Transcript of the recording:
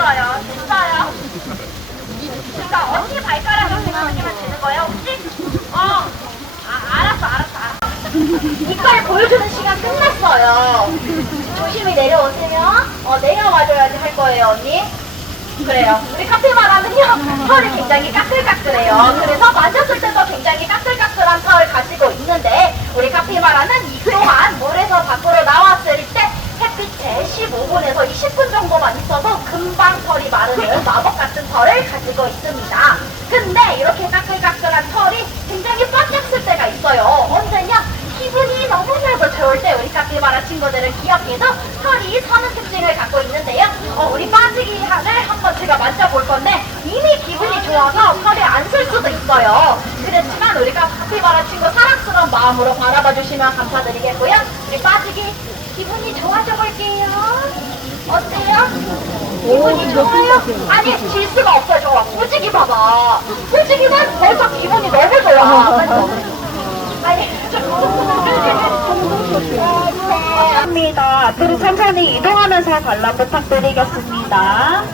됐어요. 됐어요. 진짜 언니 발가락을 생각하기만 되는 거예요, 혹시? 어. 아, 알았어, 알았어, 알았어. 이빨 보여주는 시간 끝났어요. 조심히 내려오세요. 어, 내려와줘야지 할 거예요, 언니. 그래요. 우리 카피바라는요, 털이 굉장히 까끌까끌해요. 그래서 만졌을 때도 굉장히 까끌까끌한 털을 가지고 있는데, 우리 카피바라는 이 또한 물에서 밖으로 나왔을 때 햇빛에 15분에서 20분 정도만 있어서 금방 털이 마르는 마법 같은 털을 가지고 있습니다. 근데 이렇게 까끌까끌한 털이 굉장히 꽉 찼을 때가 있어요. 언제냐? 기분이 너무나도 좋을 때 우리 카피바라 친구들은 기억해도 털이 서는 특징을 갖고 있는데요. 어, 우리 빠지기 한을 한번 제가 만져볼 건데 이미 기분이 좋아서 털에 안쓸 수도 있어요. 그렇지만 우리 카피바라 친구 사랑스러운 마음으로 바라봐 주시면 감사드리겠고요. 우리 빠지기 기분이 좋아져 볼게요. 어때요? 기분이 좋아요? 아니 질 수가 없어요. 저 꾸지기 봐봐. 꾸지기만 벌써 기분이 너무 좋아. 아니 감사합니다. 앞으로 천천히 이동하면서 관람 부탁드리겠습니다.